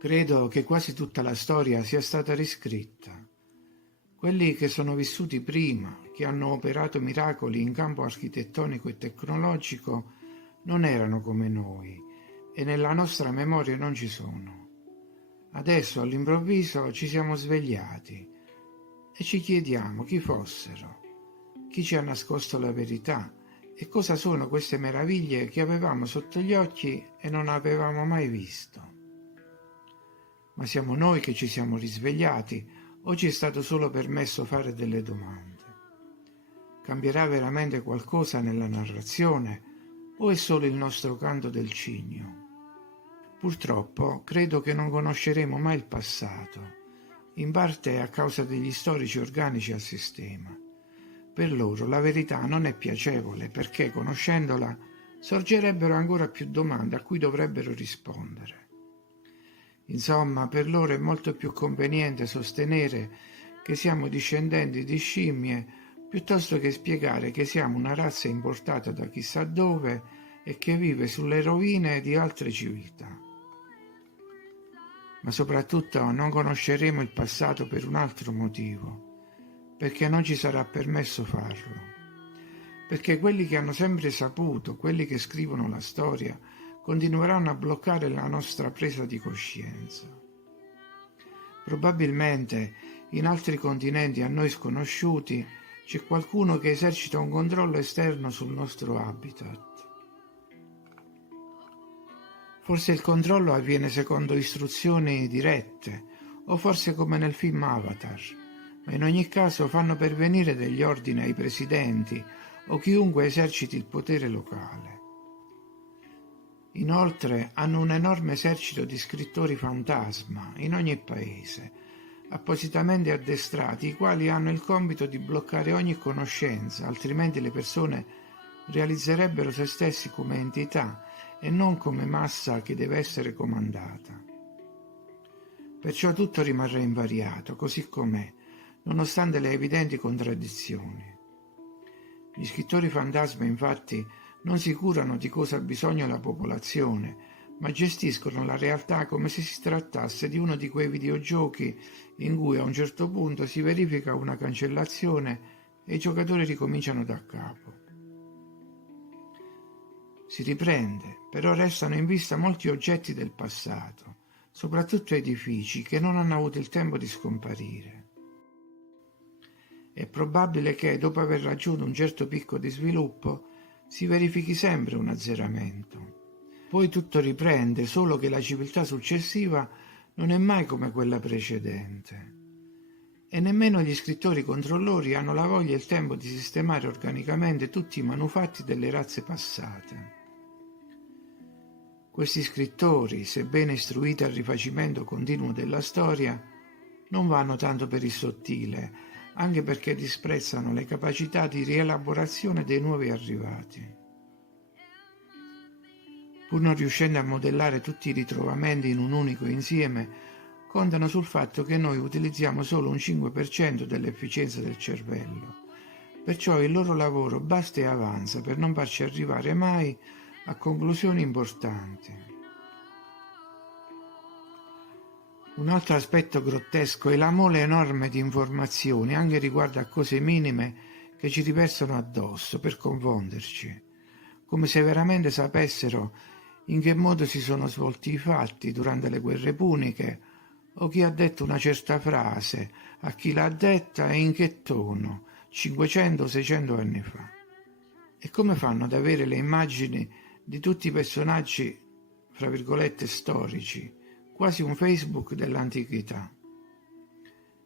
Credo che quasi tutta la storia sia stata riscritta. Quelli che sono vissuti prima, che hanno operato miracoli in campo architettonico e tecnologico, non erano come noi e nella nostra memoria non ci sono. Adesso all'improvviso ci siamo svegliati e ci chiediamo chi fossero, chi ci ha nascosto la verità e cosa sono queste meraviglie che avevamo sotto gli occhi e non avevamo mai visto. Ma siamo noi che ci siamo risvegliati o ci è stato solo permesso fare delle domande? Cambierà veramente qualcosa nella narrazione o è solo il nostro canto del cigno? Purtroppo credo che non conosceremo mai il passato, in parte a causa degli storici organici al sistema. Per loro la verità non è piacevole perché, conoscendola, sorgerebbero ancora più domande a cui dovrebbero rispondere. Insomma, per loro è molto più conveniente sostenere che siamo discendenti di scimmie piuttosto che spiegare che siamo una razza importata da chissà dove e che vive sulle rovine di altre civiltà. Ma soprattutto non conosceremo il passato per un altro motivo, perché non ci sarà permesso farlo. Perché quelli che hanno sempre saputo, quelli che scrivono la storia, continueranno a bloccare la nostra presa di coscienza. Probabilmente in altri continenti a noi sconosciuti c'è qualcuno che esercita un controllo esterno sul nostro habitat. Forse il controllo avviene secondo istruzioni dirette, o forse come nel film Avatar, ma in ogni caso fanno pervenire degli ordini ai presidenti o chiunque eserciti il potere locale. Inoltre hanno un enorme esercito di scrittori fantasma in ogni paese, appositamente addestrati, i quali hanno il compito di bloccare ogni conoscenza, altrimenti le persone realizzerebbero se stessi come entità e non come massa che deve essere comandata. Perciò tutto rimarrà invariato, così com'è, nonostante le evidenti contraddizioni. Gli scrittori fantasma, infatti, non si curano di cosa ha bisogno la popolazione, ma gestiscono la realtà come se si trattasse di uno di quei videogiochi in cui a un certo punto si verifica una cancellazione e i giocatori ricominciano da capo. Si riprende, però restano in vista molti oggetti del passato, soprattutto edifici che non hanno avuto il tempo di scomparire. È probabile che, dopo aver raggiunto un certo picco di sviluppo, si verifichi sempre un azzeramento. Poi tutto riprende, solo che la civiltà successiva non è mai come quella precedente. E nemmeno gli scrittori controllori hanno la voglia e il tempo di sistemare organicamente tutti i manufatti delle razze passate. Questi scrittori, sebbene istruiti al rifacimento continuo della storia, non vanno tanto per il sottile, anche perché disprezzano le capacità di rielaborazione dei nuovi arrivati. Pur non riuscendo a modellare tutti i ritrovamenti in un unico insieme, contano sul fatto che noi utilizziamo solo un 5% dell'efficienza del cervello. Perciò il loro lavoro basta e avanza per non farci arrivare mai a conclusioni importanti. Un altro aspetto grottesco è la mole enorme di informazioni, anche riguardo a cose minime che ci riversano addosso per confonderci, come se veramente sapessero in che modo si sono svolti i fatti durante le guerre puniche, o chi ha detto una certa frase, a chi l'ha detta e in che tono, 500 o 600 anni fa. E come fanno ad avere le immagini di tutti i personaggi, fra virgolette, storici, quasi un Facebook dell'antichità?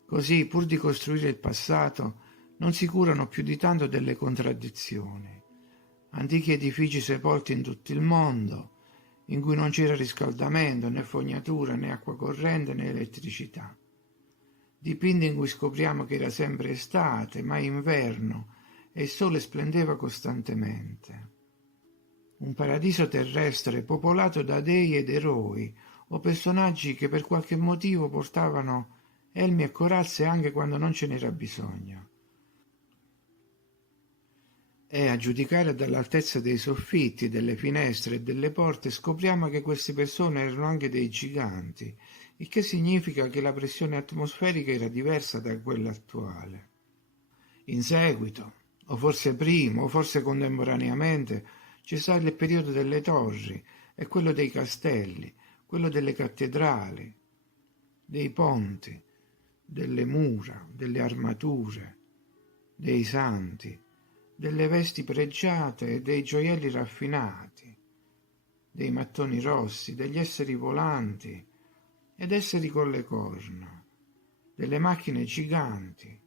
Così, pur di costruire il passato, non si curano più di tanto delle contraddizioni. Antichi edifici sepolti in tutto il mondo, in cui non c'era riscaldamento, né fognatura, né acqua corrente, né elettricità. Dipinti in cui scopriamo che era sempre estate, mai inverno, e il sole splendeva costantemente. Un paradiso terrestre popolato da dei ed eroi, o personaggi che per qualche motivo portavano elmi e corazze anche quando non ce n'era bisogno. E a giudicare dall'altezza dei soffitti, delle finestre e delle porte, scopriamo che queste persone erano anche dei giganti, il che significa che la pressione atmosferica era diversa da quella attuale. In seguito, o forse prima, o forse contemporaneamente, c'è stato il periodo delle torri e quello dei castelli, quello delle cattedrali, dei ponti, delle mura, delle armature, dei santi, delle vesti pregiate e dei gioielli raffinati, dei mattoni rossi, degli esseri volanti ed esseri con le corna, delle macchine giganti,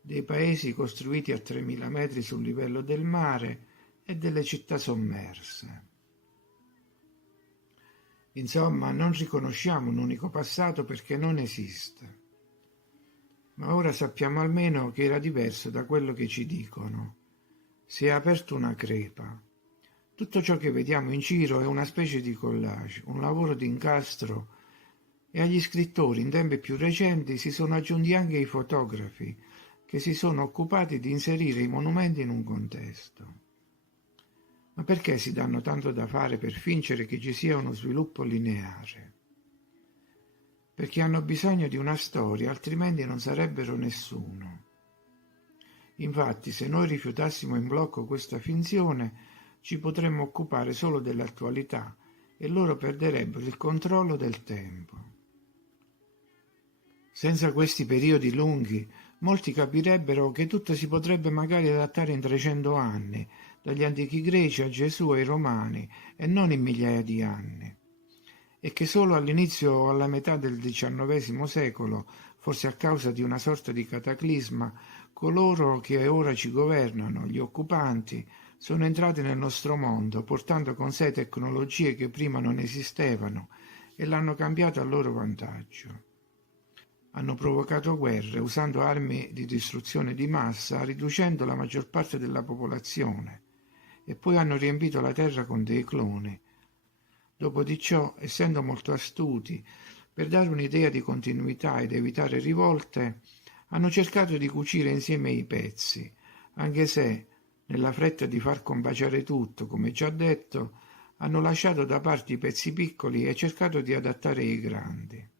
dei paesi costruiti a 3000 metri sul livello del mare e delle città sommerse. Insomma, non riconosciamo un unico passato perché non esiste. Ma ora sappiamo almeno che era diverso da quello che ci dicono. Si è aperta una crepa. Tutto ciò che vediamo in giro è una specie di collage, un lavoro di incastro, e agli scrittori in tempi più recenti si sono aggiunti anche i fotografi che si sono occupati di inserire i monumenti in un contesto. Ma perché si danno tanto da fare per fingere che ci sia uno sviluppo lineare? Perché hanno bisogno di una storia, altrimenti non sarebbero nessuno. Infatti, se noi rifiutassimo in blocco questa finzione, ci potremmo occupare solo dell'attualità e loro perderebbero il controllo del tempo. Senza questi periodi lunghi, molti capirebbero che tutto si potrebbe magari adattare in 300 anni, dagli antichi greci a Gesù e ai romani, e non in migliaia di anni. E che solo all'inizio o alla metà del XIX secolo, forse a causa di una sorta di cataclisma, coloro che ora ci governano, gli occupanti, sono entrati nel nostro mondo, portando con sé tecnologie che prima non esistevano e l'hanno cambiato a loro vantaggio. Hanno provocato guerre usando armi di distruzione di massa, riducendo la maggior parte della popolazione, e poi hanno riempito la terra con dei cloni. Dopo di ciò, essendo molto astuti, per dare un'idea di continuità ed evitare rivolte, hanno cercato di cucire insieme i pezzi, anche se, nella fretta di far combaciare tutto, come già detto, hanno lasciato da parte i pezzi piccoli e cercato di adattare i grandi.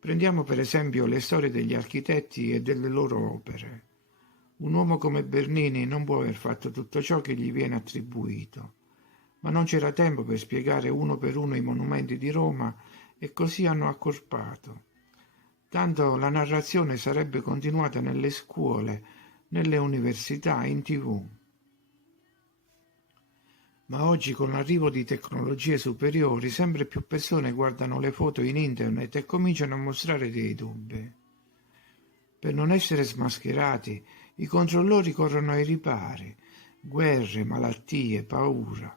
Prendiamo per esempio le storie degli architetti e delle loro opere. Un uomo come Bernini non può aver fatto tutto ciò che gli viene attribuito, ma non c'era tempo per spiegare uno per uno i monumenti di Roma e così hanno accorpato. Tanto la narrazione sarebbe continuata nelle scuole, nelle università, in TV. Ma oggi con l'arrivo di tecnologie superiori sempre più persone guardano le foto in internet e cominciano a mostrare dei dubbi. Per non essere smascherati, i controllori corrono ai ripari, guerre, malattie, paura.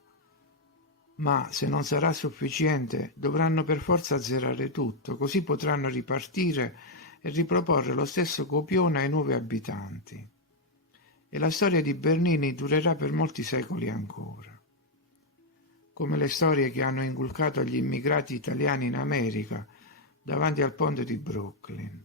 Ma se non sarà sufficiente, dovranno per forza azzerare tutto, così potranno ripartire e riproporre lo stesso copione ai nuovi abitanti. E la storia di Bernini durerà per molti secoli ancora. Come le storie che hanno inculcato agli immigrati italiani in America davanti al ponte di Brooklyn.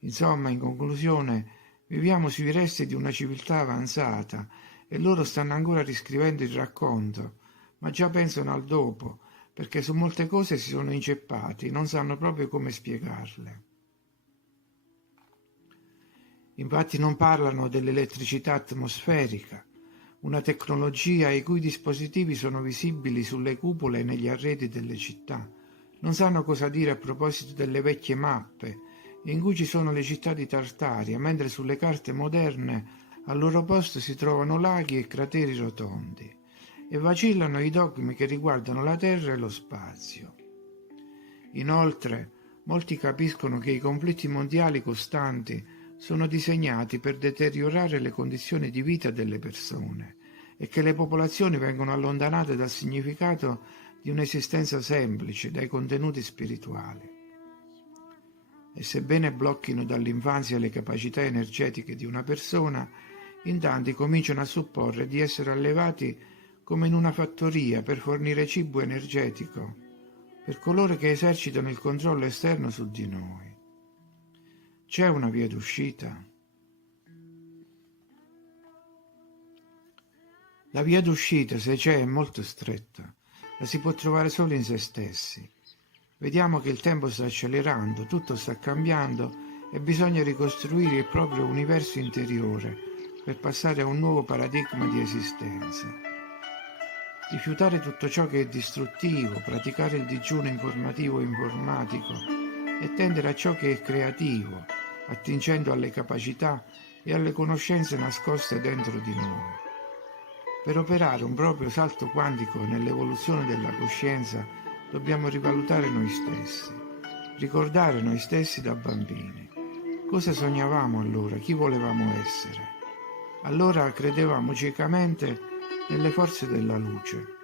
Insomma, in conclusione, viviamo sui resti di una civiltà avanzata e loro stanno ancora riscrivendo il racconto, ma già pensano al dopo, perché su molte cose si sono inceppati, non sanno proprio come spiegarle. Infatti non parlano dell'elettricità atmosferica, una tecnologia i cui dispositivi sono visibili sulle cupole e negli arredi delle città. Non sanno cosa dire a proposito delle vecchie mappe, in cui ci sono le città di Tartaria, mentre sulle carte moderne al loro posto si trovano laghi e crateri rotondi, e vacillano i dogmi che riguardano la Terra e lo spazio. Inoltre, molti capiscono che i conflitti mondiali costanti sono disegnati per deteriorare le condizioni di vita delle persone e che le popolazioni vengono allontanate dal significato di un'esistenza semplice, dai contenuti spirituali. E sebbene blocchino dall'infanzia le capacità energetiche di una persona, in tanti cominciano a supporre di essere allevati come in una fattoria per fornire cibo energetico per coloro che esercitano il controllo esterno su di noi. C'è una via d'uscita? La via d'uscita, se c'è, è molto stretta. La si può trovare solo in se stessi. Vediamo che il tempo sta accelerando, tutto sta cambiando e bisogna ricostruire il proprio universo interiore per passare a un nuovo paradigma di esistenza. Rifiutare tutto ciò che è distruttivo, praticare il digiuno informativo e informatico e tendere a ciò che è creativo, attingendo alle capacità e alle conoscenze nascoste dentro di noi. Per operare un proprio salto quantico nell'evoluzione della coscienza dobbiamo rivalutare noi stessi, ricordare noi stessi da bambini. Cosa sognavamo allora? Chi volevamo essere? Allora credevamo ciecamente nelle forze della luce.